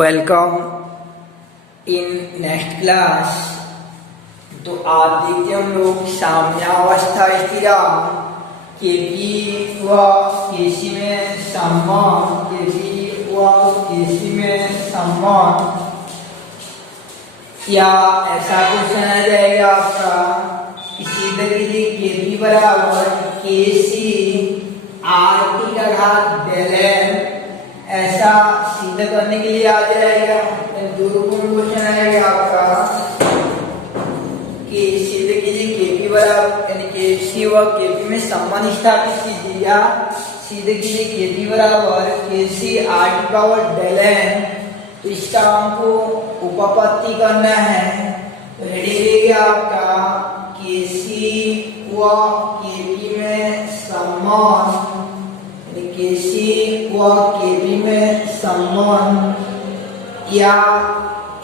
Welcome in next class. तो आज देखते हम लोग साम्यावस्था स्थिरांक के पी व केसी में संबंध या ऐसा क्वेश्चन आ जाएगा आपका किसी तरीके के पी बराबर के सी आर टी का घात डेल एन, ऐसा सिद्ध करने के लिए आ जाएगा। दो क्वेश्चन आएगा आपका कि सिद्ध कीजिए केपी बराबर यानी केसी व केपी में संबंध स्थापित कीजिए या सिद्ध कीजिए केपी बराबर KC R T power del N. तो इसका हमको उपपत्ति करना है। तो रेडी रहेगा आपका केसी व केपी में संबंध, केसी व केपी में संबंध या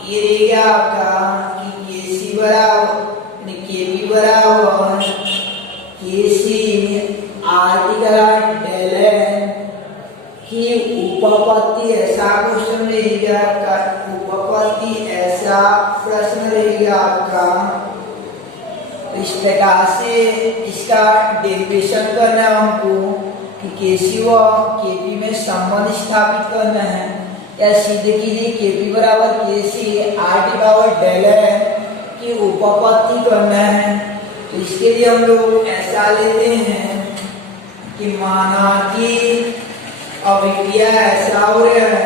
ये रहेगा आपका कि केसी बराबर केपी बराबर केसी आर टी का डेल एन की उपपत्ति। ऐसा क्वेश्चन रहेगा आपका, उपपत्ति ऐसा प्रश्न रहेगा आपका। इस प्रकार से इसका डेरिवेशन करना है हमको कि केसी व केपी में संबंध स्थापित करना है या सिद्ध कीजिए केपी बराबर KC R T power del N की उपपत्ति करना है। तो इसके लिए हम लोग ऐसा लेते हैं कि माना कि अभिक्रिया ऐसा हो रहा है,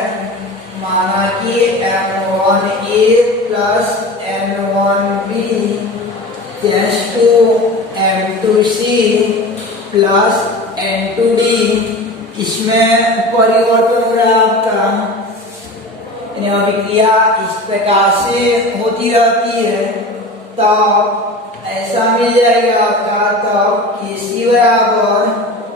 माना कि M1A plus M1B tends to M2C plus N2D, इसमें परिवर्तन हो रहा है आपका। अभिक्रिया इस प्रकार से होती रहती है, तब ऐसा मिल जाएगा आपका। तब केसी बराबर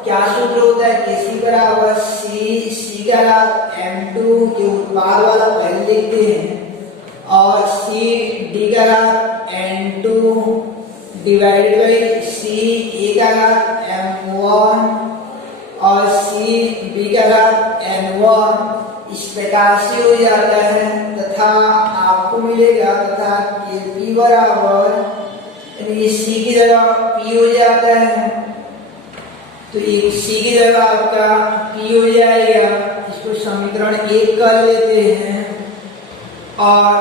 क्या सूत्र होता है, केसी बराबर सी का घात M2 के उत्पाद वाला पहले लिखते हैं और सी डी का घात N2 डिवाइडेड बाई सी ए का घात M1 और सी बी का घात N1। इस प्रकार से हो जाता है तथा आपको मिलेगा तथा केपी बराबर ये सी की जगह पी हो जाता है। तो ये सी की जगह आपका पी हो जाएगा। इसको समीकरण 1 कर लेते हैं और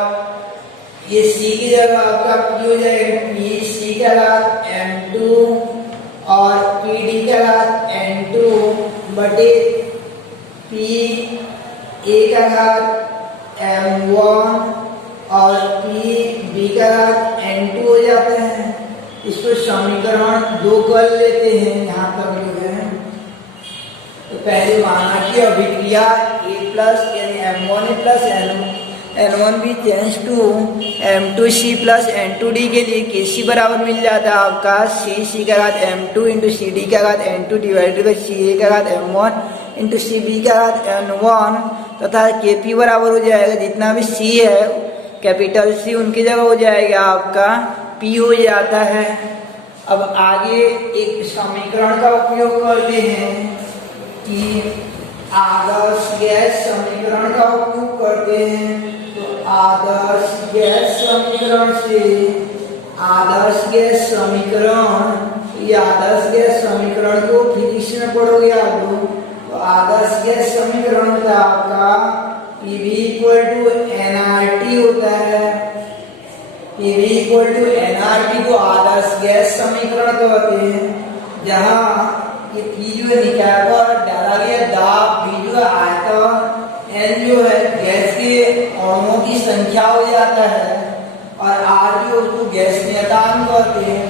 ये सी की जगह आपका पी हो जाएगा पी सी का घात M2 और पी डी का घात N2 बटे पी ए का घात M1 और पी बी का घात N2 हो जाते हैं। इसको समीकरण 2 कर लेते हैं यहाँ तक जो है। तो पहले माना कि अभिक्रिया A प्लस यानी M1A plus N1B tends to M2C plus N2D के लिए केसी बराबर मिल जाता है आपका सी का घात M2 इंटू सी डी का घात N2 डिवाइडेड बाई सी ए का घात M1 इंटू सी बी का घात N1 तथा केपी बराबर हो जाएगा जितना भी सी है कैपिटल सी उनकी जगह हो जाएगा आपका पी हो जाता है। अब आगे एक समीकरण का उपयोग करते हैं कि आदर्श गैस समीकरण का उपयोग करते हैं। तो आदर्श गैस समीकरण से आदर्श गैस समीकरण, ये आदर्श गैस समीकरण को फिजिक्स में पढ़ोगे आप लोग। तो आदर्श गैस समीकरण का आपका PV इक्वल टू nRT होता है। PV इक्वल टू nRT को आदर्श गैस समीकरण कहते हैं, जहाँ ये P जो है निकाय पर डाला गया दाब, V जो है आयतन, N जो है गैस के अणुओं की संख्या हो जाता है और R जो उसको गैस नियतांक कहते हैं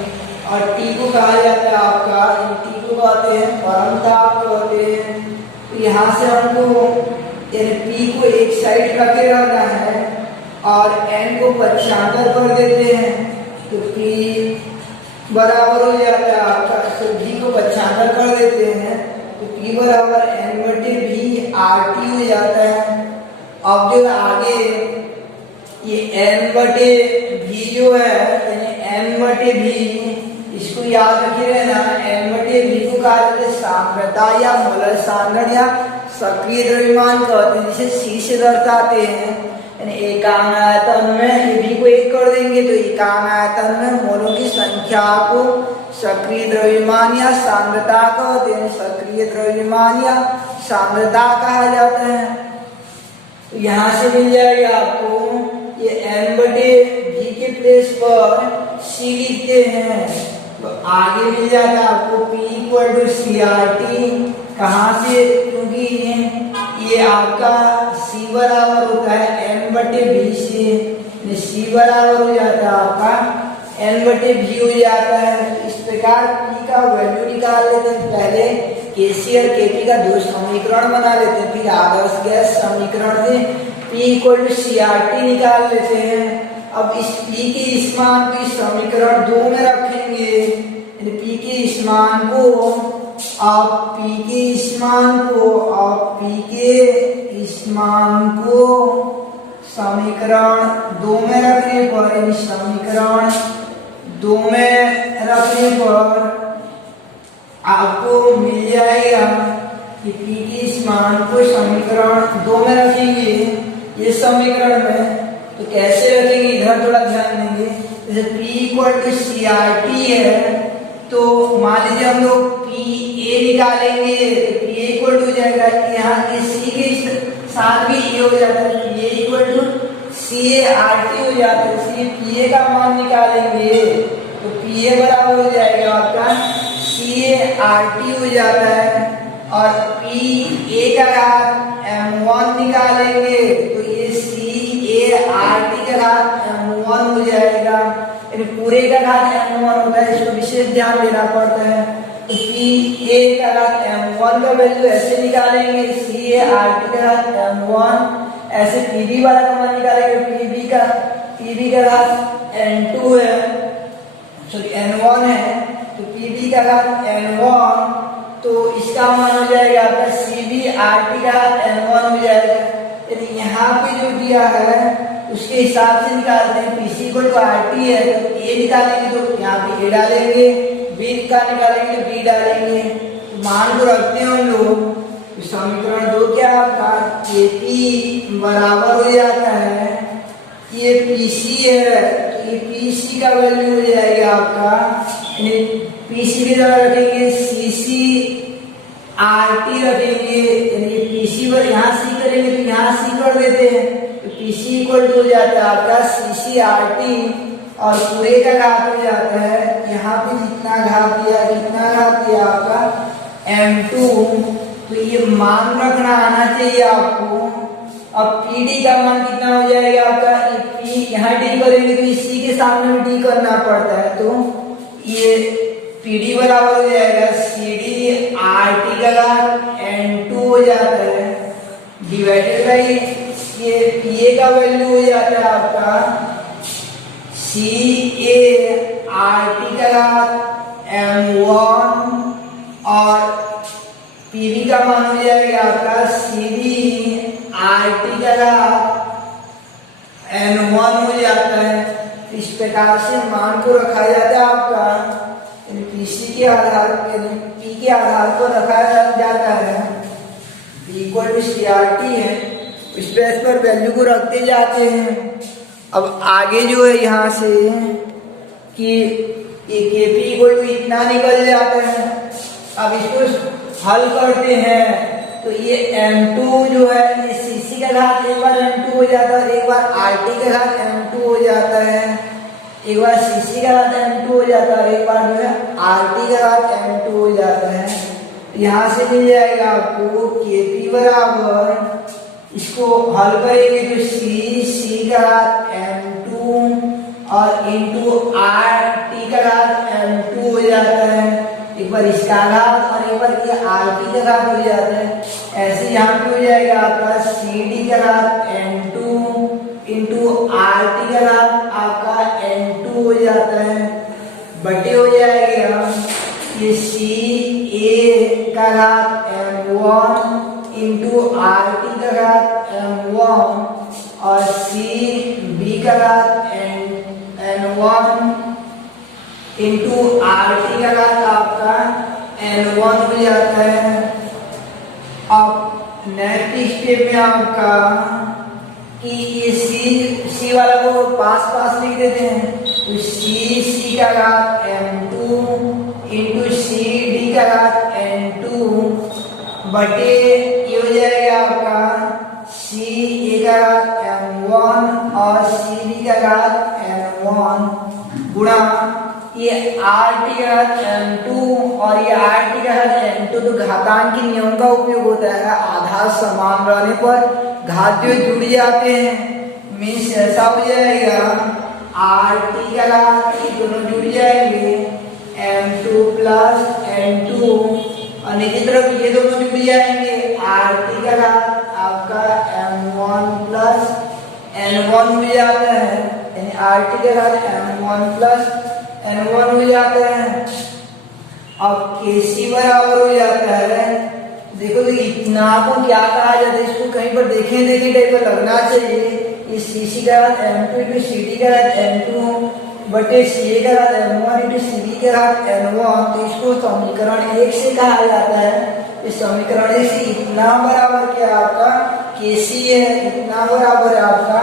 और T को कहा जाता है आपका, T को कहते हैं परम ताप कहते हैं। तो यहाँ से हमको P को एक साइड रखे रहना है और N को 75 कर देते हैं। तो P बराबर हो जाता है आपका, तो V को 75 कर देते हैं तो P बराबर N बटे V RT हो जाता है। अब जो आगे ये N बटे V जो है यानी N बटे V, इसको याद रखिए रहना। N बटे V को कहा जाता है सांद्रता या मलय सांद्रण या सक्रिय द्रव्यमान कहते हैं, जिसे C से दर्शाते हैं। एकांग आयतन में ये भी को 1 कर देंगे तो एकांग आयतन में मोलों की संख्या को सक्रिय द्रव्यमान या सांद्रता कहते हैं। सक्रिय द्रव्यमान या सांद्रता कहा जाता है। तो यहाँ से मिल जाएगा आपको ये m/v के प्लेस पर c लिखते हैं तो आगे मिल जाता है आपको P = CRT। कहाँ से? क्योंकि ये आपका c बराबर होता है m/v से, c बराबर हो जाता है आपका n/v हो जाता है। इस प्रकार p का वैल्यू निकाल लेते हैं। पहले Kc और Kp का दो समीकरण बना लेते हैं, फिर आदर्श गैस समीकरण से P = CRT निकाल लेते हैं। अब इस P के इस मान को इस समीकरण 2 में रखेंगे। P के इस मान को आप P के इस मान को समीकरण 2 में रखने पर, समीकरण 2 में रखने पर आपको मिल जाएगा कि P के इस मान को समीकरण 2 में रखेंगे ये समीकरण में। तो कैसे रखेंगे इधर थोड़ा ध्यान देंगे। जैसे P = CRT है तो मान लीजिए हम लोग PA निकालेंगे तो PA हो जाएगा, यहाँ के C के साथ भी A हो जाता है, PA = CART हो जाता है। इसलिए PA का मान निकालेंगे तो PA बराबर हो जाएगा आपका CART हो जाता है। और PA का घात m1 निकालेंगे तो ये CART का घात m1 हो जाएगा। पूरे का घात m1 होता है, इसको विशेष ध्यान देना पड़ता है। तो PA का घात m1 का वैल्यू ऐसे निकालेंगे, CART का घात m1 ऐसे PB वाला का मान निकालेंगे। PB का घात n2 है, सॉरी n1 है, तो PB का घात n1 तो इसका मान हो जाएगा आपका CBRT का n1 हो जाएगा। यदि यहाँ पे जो दिया है उसके हिसाब से निकालते हैं। PC = RT है तो A निकालेंगे तो यहाँ पे A डालेंगे, B का निकालेंगे तो B डालेंगे। तो मान को रखते हैं हम लोग। तो समीकरण 2 क्या आपका Kp बराबर हो जाता है, ये PC है तो ये PC का वैल्यू हो जाएगा आपका, PC की जगह रखेंगे CCRT रखेंगे। यानी PC पर यहाँ C करेंगे तो यहाँ C कर देते हैं तो PC = हो जाता है आपका CCRT और पूरे का घात हो जाता है, यहाँ पे जितना घात दिया आपका m2। तो ये मान रखना आना चाहिए आपको। अब PD का मान कितना हो जाएगा आपका, P यहाँ D करेंगे तो इसी के सामने D करना पड़ता है, तो ये PD बराबर हो जाएगा CDRT का घात n2 हो जाता है डिवाइडेड बाई ये PA का वैल्यू हो जाता है आपका CART का घात m1 और PB का मान हो जाएगा आपका CBRT का घात n1 हो जाता है। इस प्रकार से मान को रखा जाता है आपका PC के आधार P के आधार पर रखा जाता है। P = CRT है, इस बेस पर वैल्यू को रखते जाते हैं। अब आगे जो है यहाँ से कि ये Kp = इतना निकल जाता है। अब इसको हल करते हैं तो ये m2 जो है ये Cc का घात एक बार m2 हो जाता है, एक बार RT का घात m2 हो जाता है, एक बार Cc का घात m2 हो जाता है, एक बार जो है RT का घात m2 हो जाता है। यहाँ से मिल जाएगा आपको Kp बराबर, इसको हल करेंगे तो C का घात m2 और इंटू RT का घात m2 हो जाता है। एक बार इसका घात और एक बार ये RT का घात हो जाता है। ऐसे यहाँ पे हो जाएगा आपका CD का घात n2 इंटू RT का घात आपका n2 हो जाता है, बटे हो जाएगा ये CA का घात m1 इंटू RT का घात m1 और CB का घात n1 इंटू RT का घात आपका n1 हो जाता है। अब नेक्स्ट स्टेप में आपका ये सी वाला को पास पास लिख देते हैं, तो सी का घात m2 इंटू सी डी का घात n2 बटे ये हो जाएगा आपका सी ए का घात m1 और सी डी का घात n1 गुणा ये आर टी का घात m2 और ये आर टी का घात m2। तो घातांक के नियम का उपयोग होता है, आधार समान रहने पर घात जो जुड़ जाते हैं। मीन्स ऐसा हो जाएगा आर टी का घात ये दोनों जुड़ जाएंगे m2 प्लस n2 और नीचे तरफ ये दोनों जुड़ जाएंगे आर टी का घात आपका m1 प्लस n1 हो जाता है, यानी आर टी का घात m1 प्लस n1 हो जाता है। अब Kc बराबर हो जाता है, देखो तो इतना को क्या कहा जाता है, इसको कहीं पर देखें टाइप पर लगना चाहिए। ये Cc का घात m2 इंटू Cd का घात n2 बटे Ca का घात m1 इंटू Cd का घात n1। तो इसको समीकरण 1 से कहा जाता है। इस समीकरण 1 से इतना बराबर क्या आपका Kc है, इतना बराबर है आपका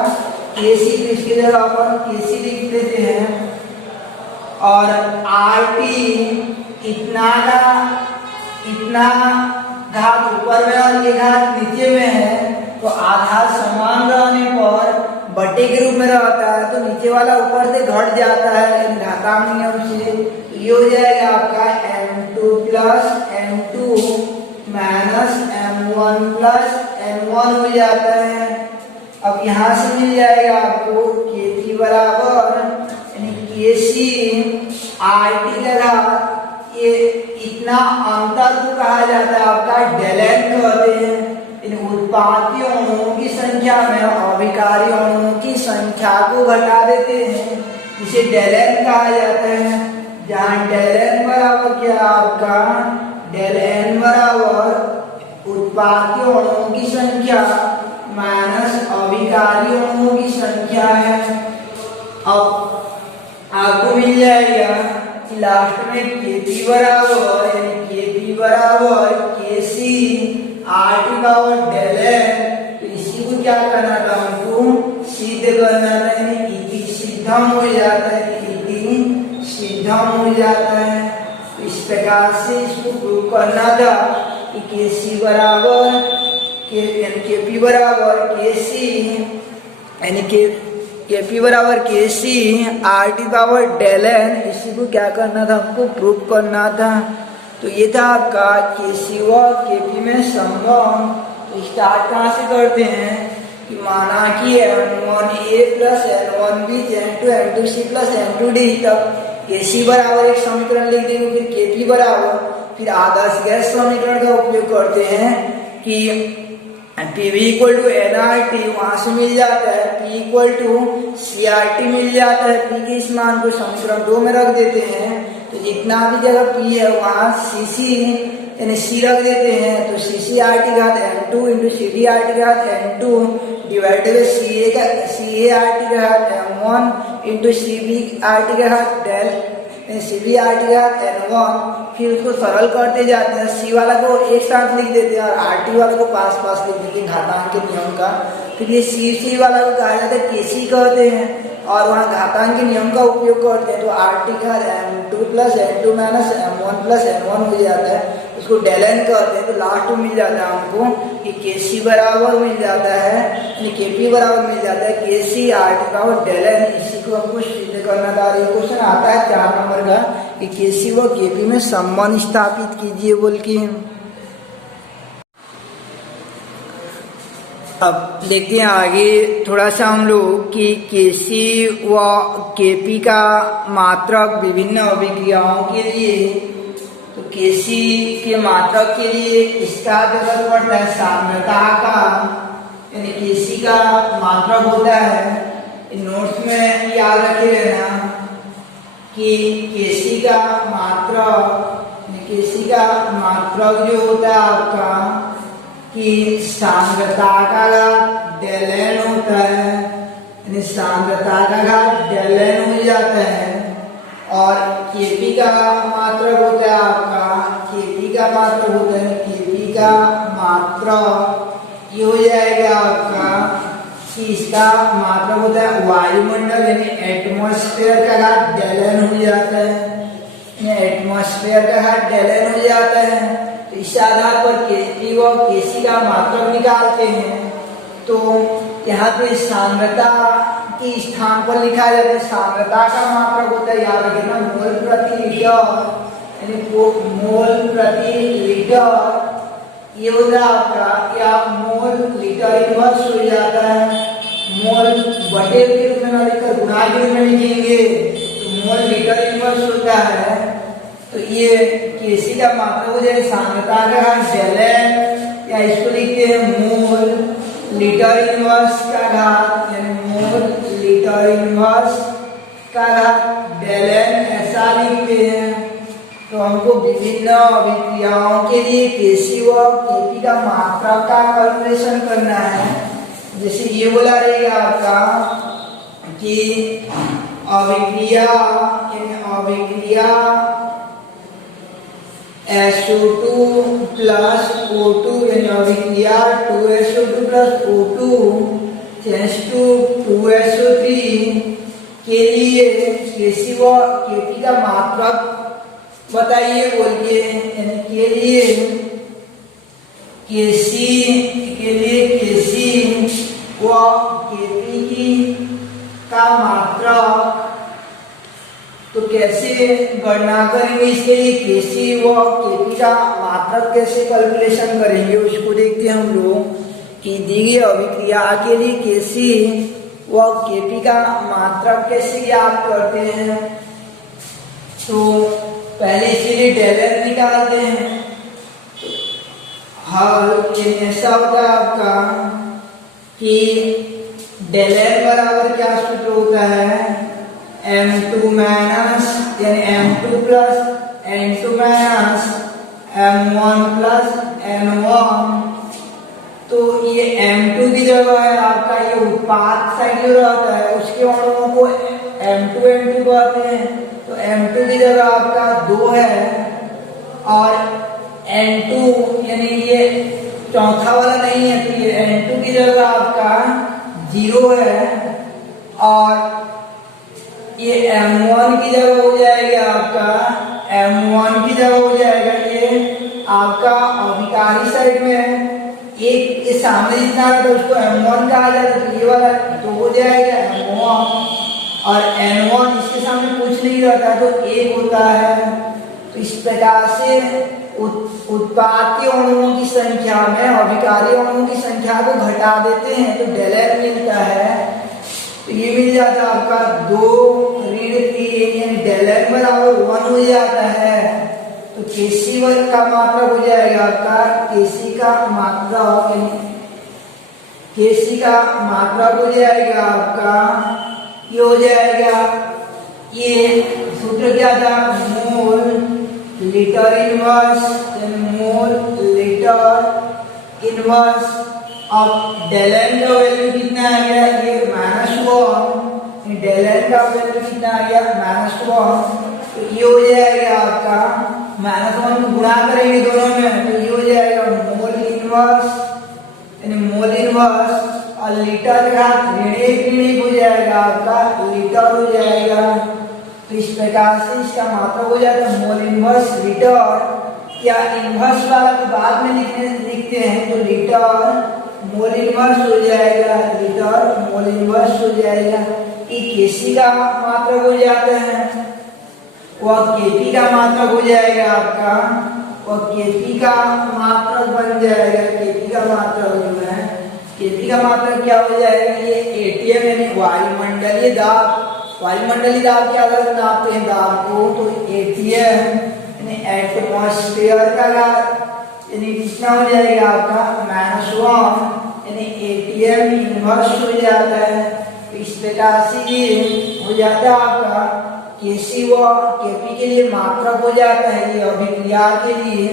Kc। तो इसकी जगह अपन Kc लिख देते हैं और RT इतना घात ऊपर में और ये घात नीचे में है, तो आधार समान रहने पर बटे के रूप में रहता है, तो नीचे वाला ऊपर से घट जाता है इन घातांक नियम से। तो ये हो जाएगा आपका m2 plus n2 minus m1 plus n1 हो जाता है। अब यहाँ से मिल जाएगा आपको Kp बराबर यानी Kc RT का घात ये इतना अंतर को कहा जाता है आपका डेलेन कहते हैं। इन उत्पादीय अणुओं की संख्या में अभिकारी अणुओं की संख्या को घटा देते हैं, इसे डेलेन कहा जाता है। जहाँ डेलेन बराबर क्या आपका डेलेन बराबर उत्पादीय अणुओं की संख्या माइनस अभिकारी अणुओं की संख्या है। अब आपको मिल जाएगा कि लास्ट में Kp बराबर यानी Kp बराबर Kc RT पावर डेलेन। तो इसी को क्या करना था हमको सिद्ध करना था, यानी Ep सिद्धम हो जाता है, Ep सिद्धम हो जाता है। तो इस प्रकार से इसको प्रूव करना था कि Kc बराबर Kp बराबर Kc यानी Kp बराबर Kc RT पावर डेलेन। इसी को क्या करना था हमको प्रूव करना था। तो ये था आपका Kc व Kp में संबंध। तो स्टार्ट कहाँ से करते हैं कि माना कि n1a plus n1b n2 n2c plus n2d। तब Kc बराबर एक समीकरण लिख देंगे, फिर Kp बराबर, फिर आदर्श गैस समीकरण का उपयोग करते हैं कि PV इक्वल टू nRT वहां से मिल जाता है, P इक्वल टू CRT मिल जाता है। P के इस मान को समीकरण 2 में रख देते हैं, तो जितना भी जगह P है वहां Cc यानी C रख देते हैं। तो CcRT घात n2 इंटू CdRT घात n2 डिवाइडेड बाई CaRT घात m1 इंटू CbRT घात डेल CbRT घात n1। फिर उसको सरल करते जाते हैं, C वाला को एक साथ लिख देते हैं और RT वाला को पास पास लिख देते हैं घातांक के नियम का। फिर ये C वाला को कहा जाता है Kc कहते हैं और वहाँ घातांक के नियम का उपयोग करते हैं। तो RT घात m2 plus n2 minus m1 plus n1 हो जाता है, उसको डेलेन कहते हैं। तो लास्ट में मिल जाता है हमको कि Kc बराबर मिल जाता है यानी Kp बराबर मिल जाता है Kc RT पावर डेलेन। इसी को हमको सिद्ध करना था। ये क्वेश्चन आता है 4 नंबर का कि Kc व Kp में संबंध स्थापित कीजिए बोल के। अब देखते हैं आगे थोड़ा सा हम लोग कि Kc व Kp का मात्रक विभिन्न अभिक्रियाओं के लिए। तो Kc के मात्रक के लिए इसका जरूरत पड़ता है सांद्रता का, यानी Kc का मात्रक होता है, नोट्स में याद रखे रहना कि Kc का मात्रक जो होता है आपका कि सांद्रता का डेलेन होता है, यानी सांद्रता का घात डेलेन हो जाता है। और Kp का मात्रक होता है आपका Kp का मात्रक होता है Kp का मात्रक ये हो जाएगा आपका कि इसका मात्रक होता है वायुमंडल यानी एटमॉस्फेयर का घात डेलन हो जाता है, एटमॉस्फेयर का घात डेलन हो जाता है। तो इस आधार पर Kp व Kc का मात्रक निकालते हैं। तो यहाँ पे सांद्रता की स्थान पर लिखा जाता है, सांद्रता का मात्रक होता है, याद रखना, मोल प्रति लीटर यानी मोल प्रति लीटर ये होता है आपका, या मोल लीटर इनवर्स हो जाता है। मोल बटे के रूप में ना लिखकर गुणा के रूप में लिखेंगे तो मोल लीटर इनवर्स होता है। तो ये Kc का मात्रक हो जाए सांद्रता का घात डेलन, या इसको लिखते हैं मोल लीटर इनवर्स का घात यानी मोल लीटर इनवर्स का घात डेलन, ऐसा लिखते हैं। तो हमको विभिन्न अभिक्रियाओं के लिए Kc व Kp का मात्रक का कैलकुलेशन करना है। जैसे ये बोला रहेगा आपका कि अभिक्रिया SO2 प्लस O2 यानी अभिक्रिया 2SO2 plus O2 change to 2SO3 के लिए Kc व Kp का मात्रक बताइए बोलिए। यानी के लिए Kc व Kp का मात्रक तो कैसे गणना करेंगे, इसके लिए Kc व Kp का मात्रक कैसे कैलकुलेशन करेंगे उसको देखते हैं हम लोग। कि दी गई अभिक्रिया के लिए Kc व Kp का मात्रक कैसे ज्ञात करते हैं। तो पहले इसके लिए डेलन निकालते हैं। हल ऐसा होता है आपका कि डेलन बराबर क्या सूत्र होता है, M2 माइनस यानी M2 plus N2 minus M1 plus N1। तो ये M2 की जगह है आपका, ये उत्पाद साइड जो रहता है उसके अणुओं को M2 N2 कहते हैं। तो M2 की जगह आपका 2 है और N2 यानी ये चौथा वाला नहीं है, तो ये N2 की जगह आपका 0 है और ये M1 की जगह हो जाएगा आपका, M1 की जगह हो जाएगा ये आपका अभिकारी साइड में एक ये सामने जितना है तो उसको M1 कहा जाता है। तो ये वाला 2 हो जाएगा M1 और N1 इसके सामने कुछ नहीं रहता तो 1 होता है। तो इस प्रकार से उत्पाद के अणुओं की संख्या में अभिकारी अणुओं की संख्या को घटा देते हैं तो डेलन मिलता है। तो ये मिल जाता है आपका 2 ऋण 3 यानी डेलन बराबर 1 हो जाता है। तो Kc का मात्रक हो जाएगा आपका, Kc का मात्रक हो जाएगा आपका, ये हो जाएगा, ये सूत्र क्या था, mole litre inverse mole litre inverse. अब डेलन का वैल्यू कितना आ गया, ये -1, डेलन का वैल्यू कितना आ गया -1। तो ये हो जाएगा आपका -1 को गुणा करेंगे दोनों में तो ये हो जाएगा मोल इनवर्स यानी मोल इनवर्स और लीटर का ऋण हो जाएगा आपका लीटर हो जाएगा। तो इस प्रकार से इसका मात्रक हो जाता है मोल इनवर्स लीटर। या इनवर्स वाला को बाद में लिखते हैं तो लीटर मोल इनवर्स हो जाएगा, लीटर मोल इनवर्स हो जाएगा। ये Kc का मात्रक हो जाता है, वह Kp का मात्रक हो जाएगा आपका, और Kp का मात्रक बन जाएगा। Kp का मात्रक जो है, Kp का मात्रक क्या हो जाएगा, ये ATM यानी वायुमंडलीय दाब। वायुमंडलीय दाब क्या नापते हैं दाब को, तो ATM यानी एटमॉस्फेयर का यानी कितना हो जाएगा आपका -1 यानी ATM इनवर्स हो जाता है। तो इस प्रकार से ये हो जाता है आपका Kc व Kp के लिए मात्रक हो जाता है ये अभिक्रिया के लिए।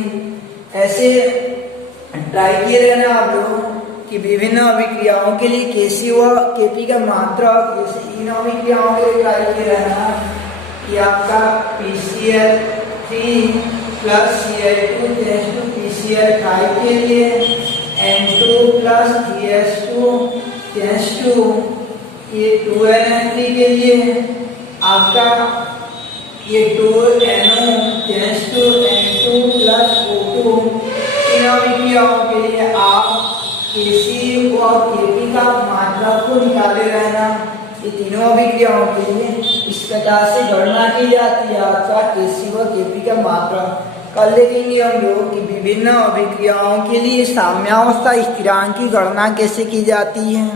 ऐसे ट्राई किए रहना आप लोग कि विभिन्न अभिक्रियाओं के लिए Kc व Kp का मात्रक, जैसे इन अभिक्रियाओं के लिए ट्राई किए रहना कि आपका PCl3 प्लस Cl2 PCl5 के लिए N2 plus 3S2 tense to ये 2NH3 के लिए आपका ये 2NO tense to N2 plus O2 इन अभिक्रियाओं के लिए आप Kc और Kp का मात्रा को निकाले रहना। ये तीनों अभिक्रियाओं के लिए इस प्रकार से गणना की जाती है आपका Kc व Kp का मात्रा। कल देखेंगे हम लोग कि विभिन्न अभिक्रियाओं के लिए साम्यावस्था स्थिरांक की गणना कैसे की जाती है।